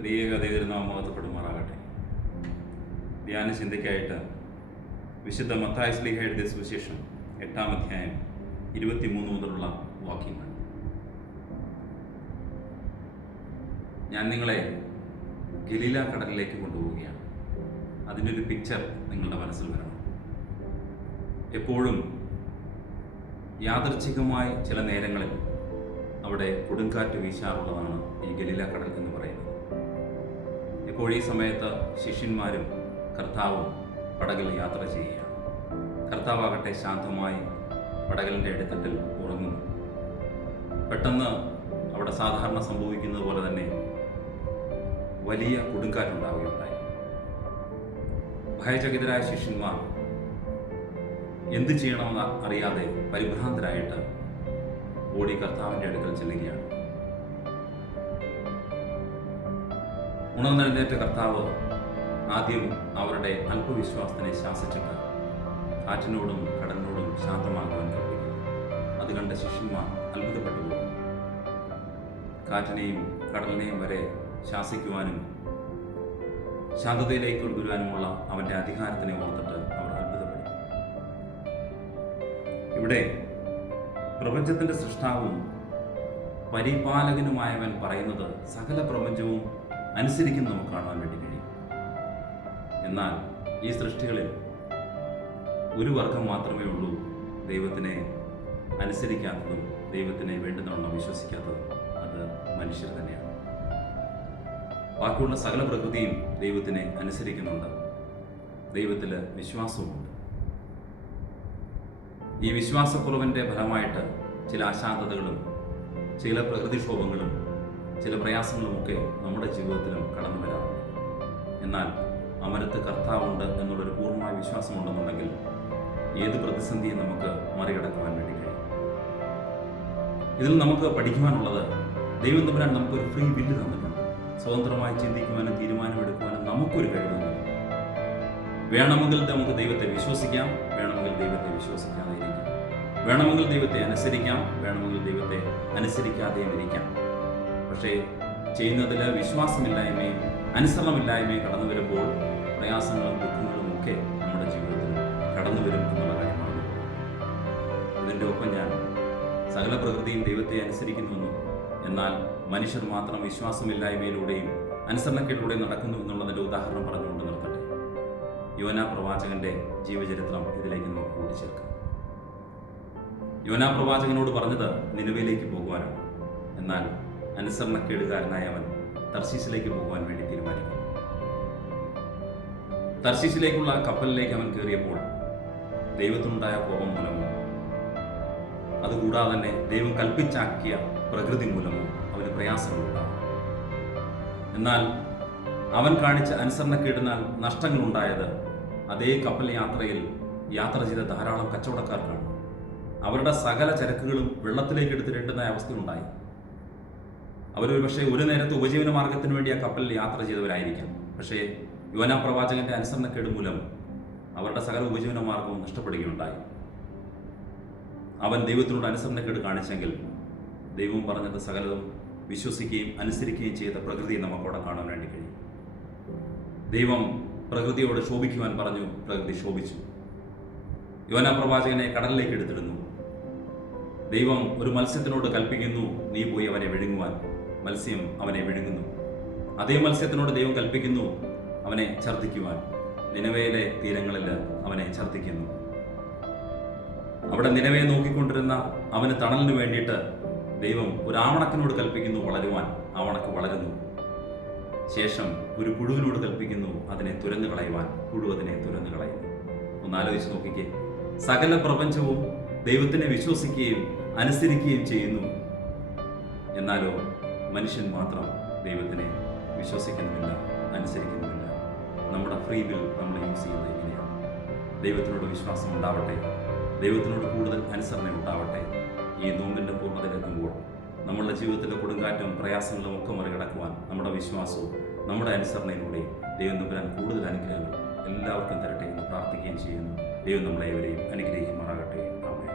ത്രിയേക ദൈവനാമം മഹത്വപ്പെടുമാറാകട്ടെ. ധ്യാന ചിന്തയ്ക്കായിട്ട് വിശുദ്ധ മത്തായി ശ്ലീഹ എഴുതിയ സുവിശേഷം 8-ാം അധ്യായം 23 മുതലുള്ള വാക്യങ്ങൾ. ഞാൻ നിങ്ങളെ ഗലീല കടലിലേക്ക് കൊണ്ടുപോവുകയാണ്. അതിൻ്റെ ഒരു പിക്ചർ നിങ്ങളുടെ മനസ്സിൽ വരണം. എപ്പോഴും യാദൃച്ഛികമായി ചില നേരങ്ങളിൽ അവിടെ കൊടുങ്കാറ്റ് വീശാറുള്ളതാണ് ഈ ഗലീല കടൽ എന്ന് പറയുന്നത്. ഇപ്പോൾ ഈ സമയത്ത് ശിഷ്യന്മാരും കർത്താവും പടകിൽ യാത്ര ചെയ്യുകയാണ്. കർത്താവാകട്ടെ ശാന്തമായി പടകലിൻ്റെ അടിത്തട്ടിൽ ഉറങ്ങുന്നു. പെട്ടെന്ന് അവിടെ സാധാരണ സംഭവിക്കുന്നത് പോലെ തന്നെ വലിയ കൊടുങ്കാറ്റുണ്ടാവുകയുണ്ടായി. ഭയചകിതരായ ശിഷ്യന്മാർ എന്ത് ചെയ്യണമെന്ന് അറിയാതെ പരിഭ്രാന്തരായിട്ട് ഓടി കർത്താവിൻ്റെ അടുക്കൽ ചെല്ലുകയാണ്. ഉണർന്നെഴുന്നേറ്റ കർത്താവ് ആദ്യം അവരുടെ അല്പവിശ്വാസത്തിനെ ശാസിച്ചിട്ട് കാറ്റിനോടും കടലിനോടും ശാന്തമാകുവാൻ കൽപ്പിക്കുന്നു. അത് കണ്ട ശിഷ്യന്മാർ അത്ഭുതപ്പെട്ടു പോകും. കാറ്റിനെയും കടലിനെയും വരെ ശാസിക്കുവാനും ശാന്തതയിലേക്ക് കൊണ്ടുവരുവാനുമുള്ള അവൻ്റെ അധികാരത്തിനെ ഓർത്തിട്ട് അവർ അത്ഭുതപ്പെടും. ഇവിടെ പ്രപഞ്ചത്തിൻ്റെ സൃഷ്ടാവും പരിപാലകനുമായവൻ പറയുന്നത് സകല പ്രപഞ്ചവും അനുസരിക്കുന്ന നമുക്ക് കാണുവാൻ വേണ്ടി കഴിയും. എന്നാൽ ഈ സൃഷ്ടികളിൽ ഒരു വർഗം മാത്രമേ ഉള്ളൂ ദൈവത്തിനെ അനുസരിക്കാത്തതും ദൈവത്തിനെ വേണ്ടുന്നവണ്ണം വിശ്വസിക്കാത്തതും. അത് മനുഷ്യർ തന്നെയാണ്. ബാക്കിയുള്ള സകല പ്രകൃതിയും ദൈവത്തിനെ അനുസരിക്കുന്നുണ്ട്, ദൈവത്തിൽ വിശ്വാസവുമുണ്ട്. ഈ വിശ്വാസക്കുറവിൻ്റെ ഫലമായിട്ട് ചില അശാന്തതകളും ചില പ്രകൃതിക്ഷോഭങ്ങളും ചില പ്രയാസങ്ങളുമൊക്കെ നമ്മുടെ ജീവിതത്തിലും കടന്നു വരാറുണ്ട്. എന്നാൽ അമരത്ത് കർത്താവുണ്ട് എന്നുള്ളൊരു പൂർണ്ണമായ വിശ്വാസമുണ്ടെന്നുണ്ടെങ്കിൽ ഏത് പ്രതിസന്ധിയും നമുക്ക് മറികടക്കുവാൻ വേണ്ടി കഴിയും. ഇതിൽ നമുക്ക് പഠിക്കുവാനുള്ളത്, ദൈവം തമ്പുരാൻ നമുക്കൊരു ഫ്രീ വില്ല് തന്നിട്ടുണ്ട്. സ്വതന്ത്രമായി ചിന്തിക്കുവാനും തീരുമാനമെടുക്കുവാനും നമുക്കൊരു കഴിവുണ്ട്. വേണമെങ്കിൽ നമുക്ക് ദൈവത്തെ വിശ്വസിക്കാം, വേണമെങ്കിൽ ദൈവത്തെ വിശ്വസിക്കാതെ ഇരിക്കാം. വേണമെങ്കിൽ ദൈവത്തെ അനുസരിക്കാം, വേണമെങ്കിൽ ദൈവത്തെ അനുസരിക്കാതെയും ഇരിക്കാം. പക്ഷേ ചെയ്യുന്നതിൽ വിശ്വാസമില്ലായ്മയും അനുസരണമില്ലായ്മയും കടന്നു വരുമ്പോൾ പ്രയാസങ്ങളും ദുഃഖങ്ങളും ഒക്കെ നമ്മുടെ ജീവിതത്തിൽ കടന്നു വരും എന്നുള്ള കാര്യമാണ്. ഇതിൻ്റെ ഒപ്പം ഞാൻ സകല പ്രകൃതിയും ദൈവത്തെ അനുസരിക്കുന്നുവെന്നും എന്നാൽ മനുഷ്യർ മാത്രം വിശ്വാസമില്ലായ്മയിലൂടെയും അനുസരണക്കേടിലൂടെയും നടക്കുന്നു എന്നുള്ളതിൻ്റെ ഉദാഹരണം പറഞ്ഞുകൊണ്ട് നിർത്തട്ടെ. യോനാ പ്രവാചകന്റെ ജീവചരിത്രം ഇതിലേക്ക് നമുക്ക് കൂട്ടിച്ചേർക്കാം. യോനാ പ്രവാചകനോട് പറഞ്ഞത് നിനവയിലേക്ക് പോകുവാനാണ്. എന്നാൽ അനുസരണക്കേടുകാരനായ അവൻ തർശീസിലേക്ക് പോകുവാൻ വേണ്ടി തീരുമാനിക്കുന്നു. തർശീസിലേക്കുള്ള കപ്പലിലേക്ക് അവൻ കയറിയപ്പോൾ ദൈവത്തിനുണ്ടായ കോപം മൂലമോ അതുകൂടാതെ തന്നെ ദൈവം കൽപ്പിച്ചാക്കിയ പ്രകൃതി മൂലമോ അവന് പ്രയാസങ്ങളുണ്ടാകും. എന്നാൽ അവൻ കാണിച്ച അനുസരണക്കേടിനാൽ നഷ്ടങ്ങളുണ്ടായത് അതേ കപ്പൽ യാത്രയിൽ യാത്ര ചെയ്ത ധാരാളം കച്ചവടക്കാർക്കാണ്. അവരുടെ സകല ചരക്കുകളും വെള്ളത്തിലേക്ക് എടുത്തിടേണ്ടുന്ന അവസ്ഥയുണ്ടായി. അവരൊരു പക്ഷേ ഒരു നേരത്തെ ഉപജീവന മാർഗത്തിന് വേണ്ടി ആ കപ്പലിൽ യാത്ര ചെയ്തവരായിരിക്കാം. പക്ഷേ യോനാ പ്രവാചകന്റെ അനുസരണക്കേട് മൂലം അവരുടെ സകല ഉപജീവന മാർഗവും നഷ്ടപ്പെടുകയുണ്ടായി. അവൻ ദൈവത്തിനോട് അനുസരണക്കേട് കാണിച്ചെങ്കിൽ ദൈവം പറഞ്ഞത് സകലതും വിശ്വസിക്കുകയും അനുസരിക്കുകയും ചെയ്ത പ്രകൃതിയെ നമുക്കവിടെ കാണാൻ വേണ്ടി കഴിയും. ദൈവം പ്രകൃതിയോട് ശോഭിക്കുവാൻ പറഞ്ഞു, പ്രകൃതി ശോഭിച്ചു. യോനാ പ്രവാചകനെ കടലിലേക്ക് എടുത്തിടുന്നു. ദൈവം ഒരു മത്സ്യത്തിനോട് കൽപ്പിക്കുന്നു, നീ പോയി അവനെ വിഴുങ്ങുവാൻ. മത്സ്യം അവനെ വിഴുങ്ങുന്നു. അതേ മത്സ്യത്തിനോട് ദൈവം കൽപ്പിക്കുന്നു അവനെ ഛർദ്ദിക്കുവാൻ. നിനവയിലെ തീരങ്ങളിൽ അവനെ ഛർദ്ദിക്കുന്നു. അവിടെ നിനവയെ നോക്കിക്കൊണ്ടിരുന്ന അവന് തണലിന് വേണ്ടിയിട്ട് ദൈവം ഒരു ആവണക്കിനോട് കൽപ്പിക്കുന്നു വളരുവാൻ. ആവണക്ക് വളരുന്നു. ശേഷം ഒരു പുഴുവിനോട് കൽപ്പിക്കുന്നു അതിനെ തുരന്നു കളയുവാൻ. പുഴു അതിനെ തുരന്നു കളയുന്നു. ഒന്നാലോചിച്ച് നോക്കിക്കേ, സകല പ്രപഞ്ചവും ദൈവത്തിനെ വിശ്വസിക്കുകയും അനുസരിക്കുകയും ചെയ്യുന്നു. എന്നാലോ മനുഷ്യൻ മാത്രം ദൈവത്തിനെ വിശ്വസിക്കുന്നുമില്ല, അനുസരിക്കുന്നുമില്ല. നമ്മുടെ ഫ്രീ വിൽ നമ്മൾ യൂസ് ചെയ്യുന്നത് എങ്ങനെയാണ്? ദൈവത്തിനോട് വിശ്വാസം ഉണ്ടാവട്ടെ, ദൈവത്തിനോട് കൂടുതൽ അനുസരണ ഉണ്ടാവട്ടെ. ഈ നോമ്പിൻ്റെ പൂർണ്ണതയിലെത്തുമ്പോൾ നമ്മളുടെ ജീവിതത്തിലെ കൊടുങ്കാറ്റും പ്രയാസങ്ങളും ഒക്കെ മറികടക്കുവാൻ നമ്മുടെ വിശ്വാസവും നമ്മുടെ അനുസരണയിലൂടെ ദൈവം തമ്പുരാൻ കൂടുതൽ അനുഗ്രഹങ്ങൾ എല്ലാവർക്കും തരട്ടെ എന്ന് പ്രാർത്ഥിക്കുകയും ചെയ്യുന്നു. ദൈവം നമ്മളെ ഏവരെയും അനുഗ്രഹിക്കുമാറാകട്ടെ. ആമേൻ.